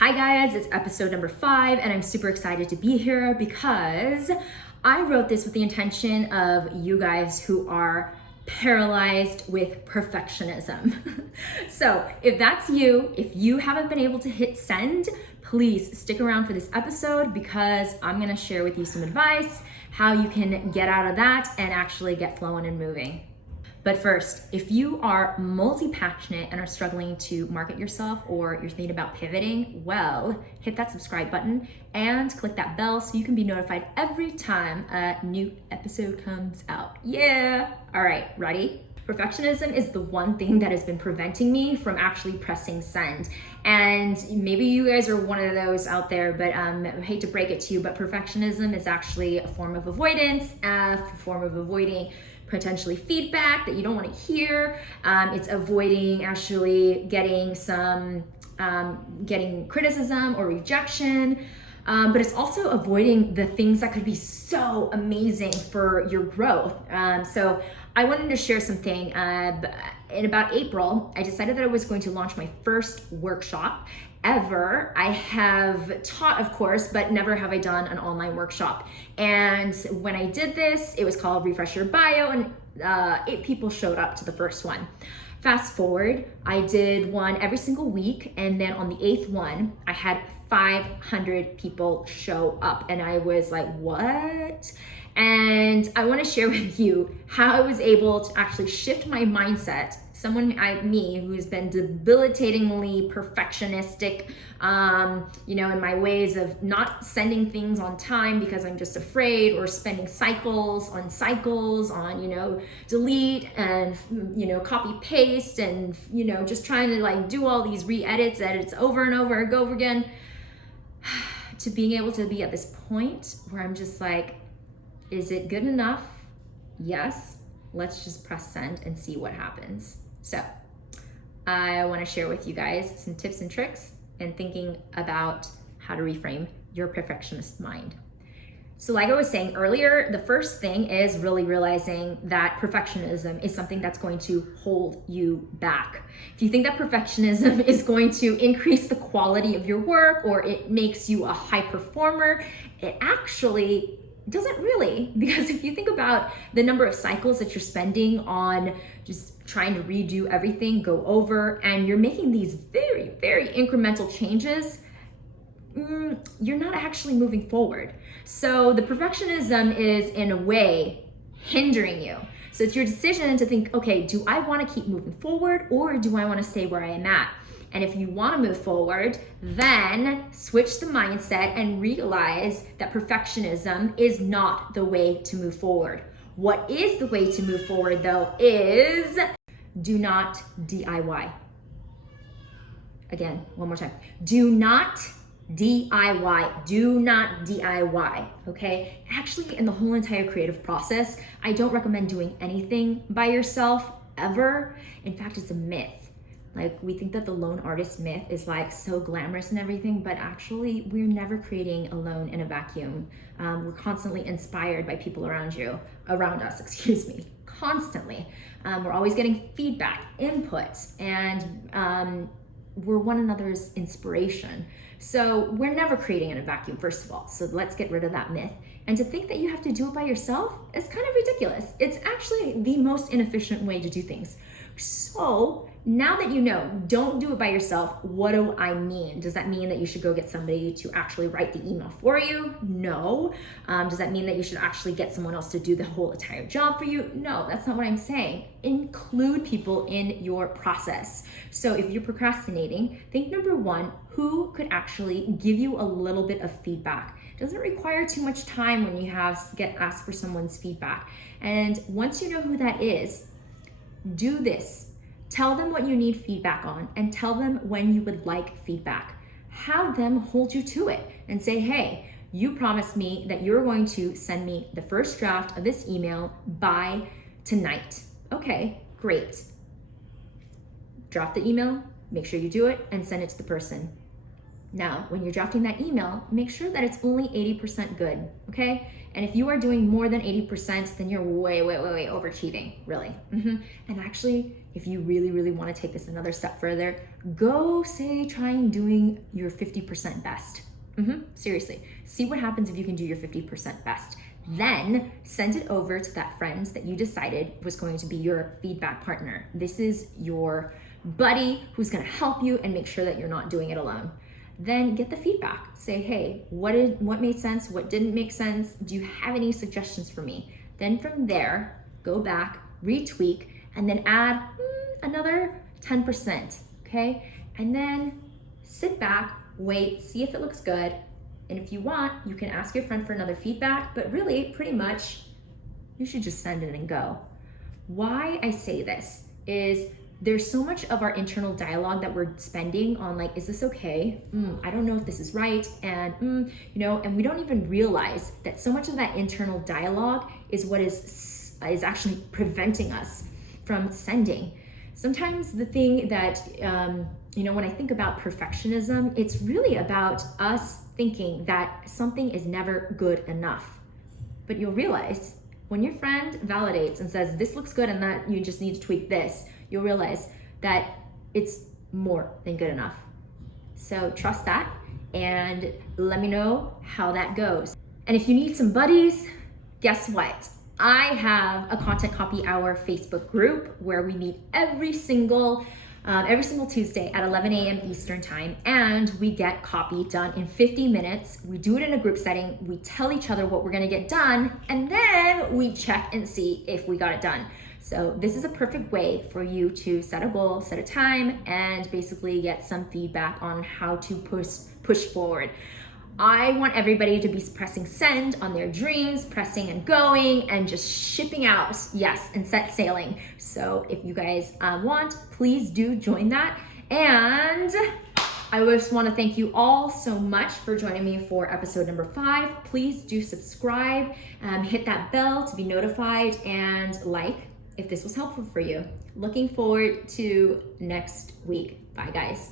Hi guys, it's episode number 5 and I'm super excited to be here because I wrote this with the intention of you guys who are paralyzed with perfectionism. So if that's you, if you haven't been able to hit send, please stick around for this episode because I'm gonna share with you some advice, how you can get out of that and actually get flowing and moving. But first, if you are multi-passionate and are struggling to market yourself or you're thinking about pivoting, well, hit that subscribe button and click that bell so you can be notified every time a new episode comes out. Yeah! All right, ready? Perfectionism is the one thing that has been preventing me from actually pressing send. And maybe you guys are one of those out there, but I hate to break it to you, but perfectionism is actually a form of avoidance, a form of avoiding potentially feedback that you don't want to hear. It's avoiding actually getting getting criticism or rejection. But it's also avoiding the things that could be so amazing for your growth. So I wanted to share something. In about April, I decided that I was going to launch my first workshop ever. I have taught, of course, but never have I done an online workshop. And when I did this, it was called Refresh Your Bio, and 8 people showed up to the first one. Fast forward, I did one every single week, and then on the 8th one, I had 500 people show up, and I was like, what? And I want to share with you how I was able to actually shift my mindset. Me, who's been debilitatingly perfectionistic, in my ways of not sending things on time because I'm just afraid, or spending cycles on, delete and, copy paste and, just trying to do all these edits over and over and over again, to being able to be at this point where I'm just like, is it good enough? Yes. Let's just press send and see what happens. So I want to share with you guys some tips and tricks in thinking about how to reframe your perfectionist mind. So like I was saying earlier, the first thing is really realizing that perfectionism is something that's going to hold you back. If you think that perfectionism is going to increase the quality of your work or it makes you a high performer, it actually doesn't really, because if you think about the number of cycles that you're spending on just trying to redo everything, go over, and you're making these very, very incremental changes, you're not actually moving forward. So the perfectionism is in a way hindering you. So it's your decision to think, okay, do I want to keep moving forward or do I want to stay where I am at? And if you want to move forward, then switch the mindset and realize that perfectionism is not the way to move forward. What is the way to move forward though is do not DIY. Again, one more time. Do not DIY. Do not DIY, okay? Actually, in the whole entire creative process, I don't recommend doing anything by yourself ever. In fact, it's a myth. We think that the lone artist myth is so glamorous and everything, but actually we're never creating alone in a vacuum. We're constantly inspired by people around us, constantly. We're always getting feedback, input, and we're one another's inspiration. So we're never creating in a vacuum, first of all. So let's get rid of that myth. And to think that you have to do it by yourself is kind of ridiculous. It's actually the most inefficient way to do things. So now that you know, don't do it by yourself, what do I mean? Does that mean that you should go get somebody to actually write the email for you? No. Does that mean that you should actually get someone else to do the whole entire job for you? No, that's not what I'm saying. Include people in your process. So if you're procrastinating, think number 1, who could actually give you a little bit of feedback? It doesn't require too much time when you get asked for someone's feedback. And once you know who that is, do this. Tell them what you need feedback on and tell them when you would like feedback. Have them hold you to it and say, hey, you promised me that you're going to send me the first draft of this email by tonight. Okay, great. Draft the email, make sure you do it, and send it to the person. Now, when you're drafting that email, make sure that it's only 80% good, okay? And if you are doing more than 80%, then you're way overachieving, really. And actually, if you really want to take this another step further, go say trying doing your 50% best. Seriously, see what happens if you can do your 50% best. Then send it over to that friend that you decided was going to be your feedback partner. This is your buddy who's going to help you and make sure that you're not doing it alone. Then get the feedback. Say, hey, what made sense? What didn't make sense? Do you have any suggestions for me? Then from there, go back, retweak, and then add another 10%, okay? And then sit back, wait, see if it looks good. And if you want, you can ask your friend for another feedback, but really, pretty much, you should just send it and go. Why I say this is there's so much of our internal dialogue that we're spending on like, is this okay? I don't know if this is right. And, and we don't even realize that so much of that internal dialogue is what is actually preventing us from sending. Sometimes the thing that, when I think about perfectionism, it's really about us thinking that something is never good enough. But you'll realize when your friend validates and says, this looks good and that you just need to tweak this, you'll realize that it's more than good enough. So trust that and let me know how that goes. And if you need some buddies, guess what? I have a Content Copy Hour Facebook group where we meet every single Tuesday at 11 a.m. Eastern time, and we get copy done in 50 minutes. We do it in a group setting. We tell each other what we're gonna get done, and then we check and see if we got it done. So this is a perfect way for you to set a goal, set a time, and basically get some feedback on how to push forward. I want everybody to be pressing send on their dreams, pressing and going, and just shipping out, yes, and set sailing. So if you guys want, please do join that. And I just want to thank you all so much for joining me for episode number 5. Please do subscribe, hit that bell to be notified, and like if this was helpful for you. Looking forward to next week. Bye, guys.